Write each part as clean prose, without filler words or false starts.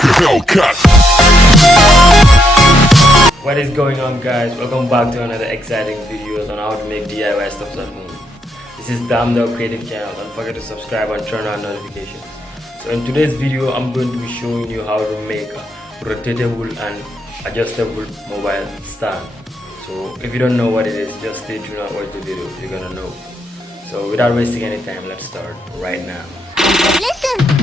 Hellcat. What is going on, guys? Welcome back to another exciting videos on how to make DIY stuff at home. This is Damn Dog Creative Channel. Don't forget to subscribe and turn on notifications. So in today's video, I'm going to be showing you how to make a rotatable and adjustable mobile stand. So if you don't know what it is, just stay tuned and watch the video. You're gonna know. So without wasting any time, let's start right now. Listen.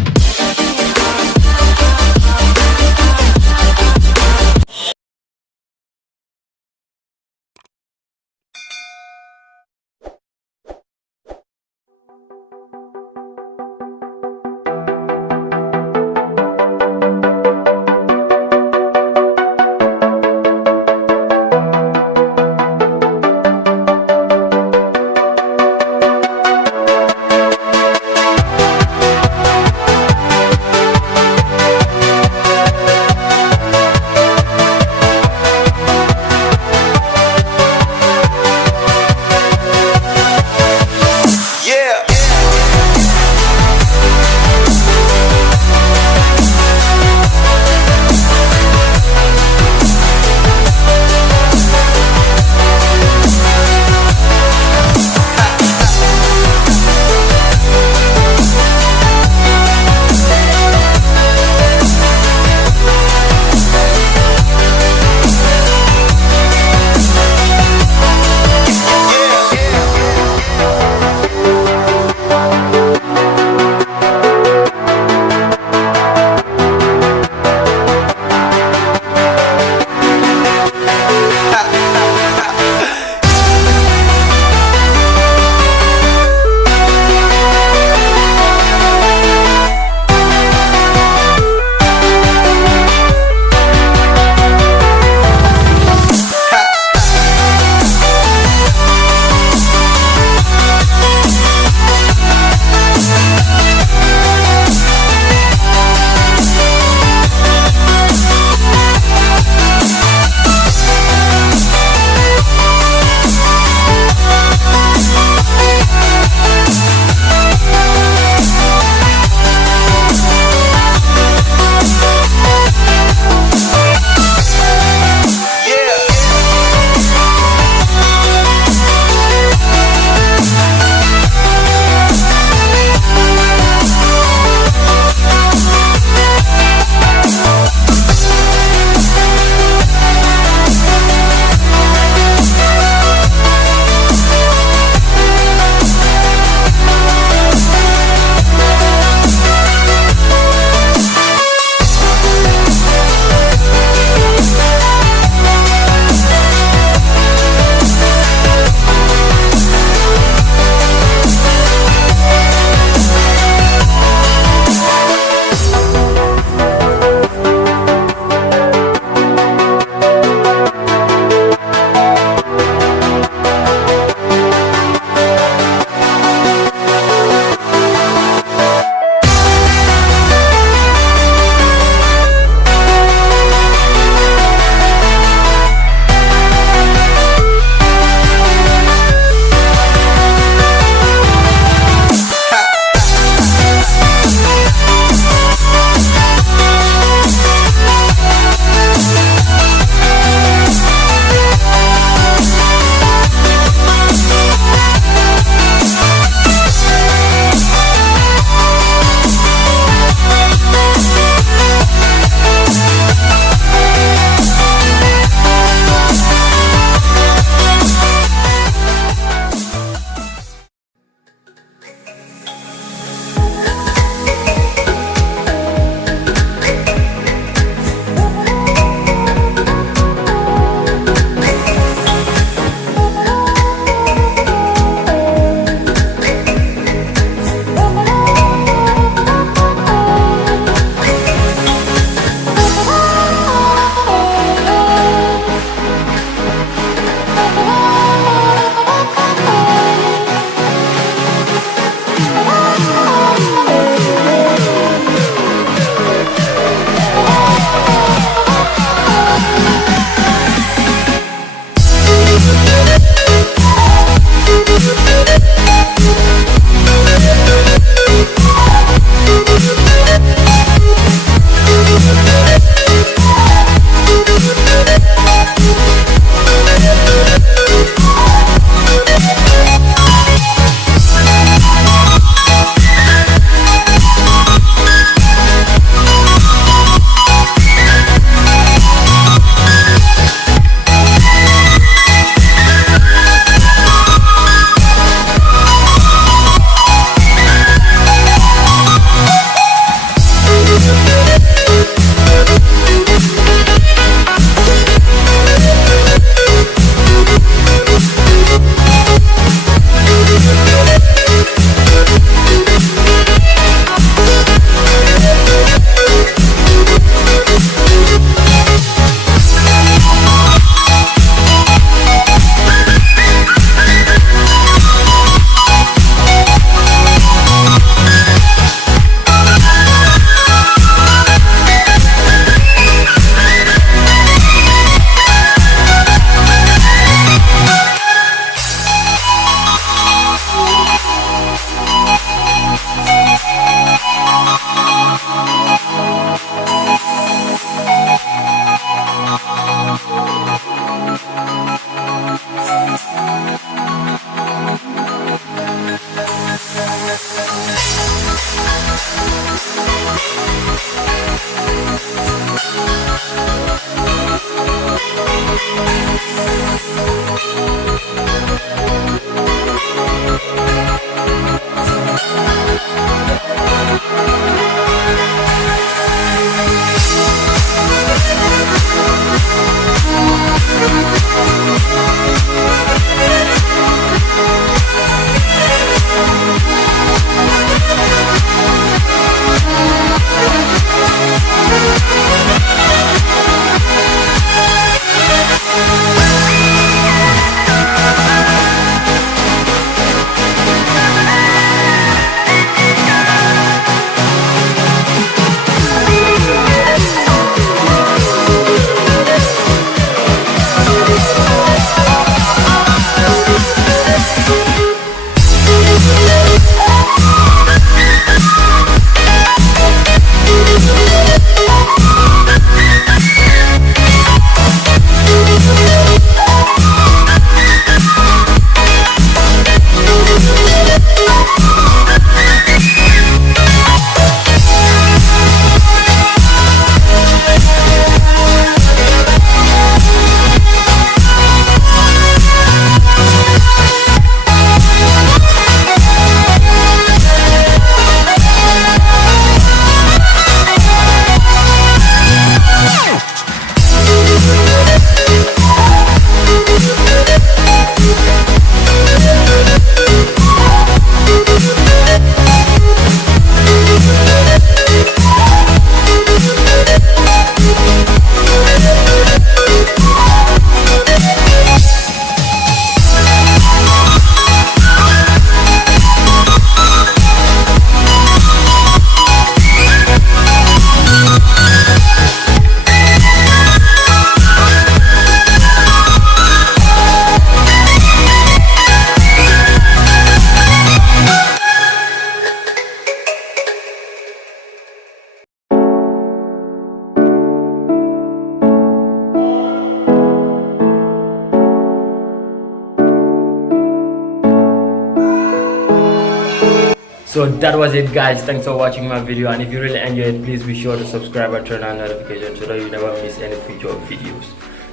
So that was it, guys. Thanks for watching my video, and if you really enjoyed it, please be sure to subscribe and turn on notifications so that you never miss any future videos.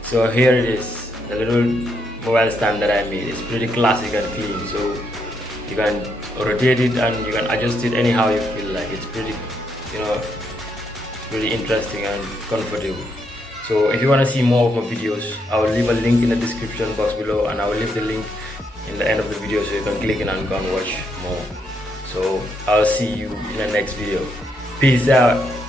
So here it is, the little mobile stand that I made. It's pretty classic and clean, so you can rotate it and you can adjust it anyhow you feel like. It's pretty, it's pretty interesting and comfortable. So if you want to see more of my videos, I will leave a link in the description box below, and I will leave the link in the end of the video so you can click it and go and watch more. So I'll see you in the next video. Peace out.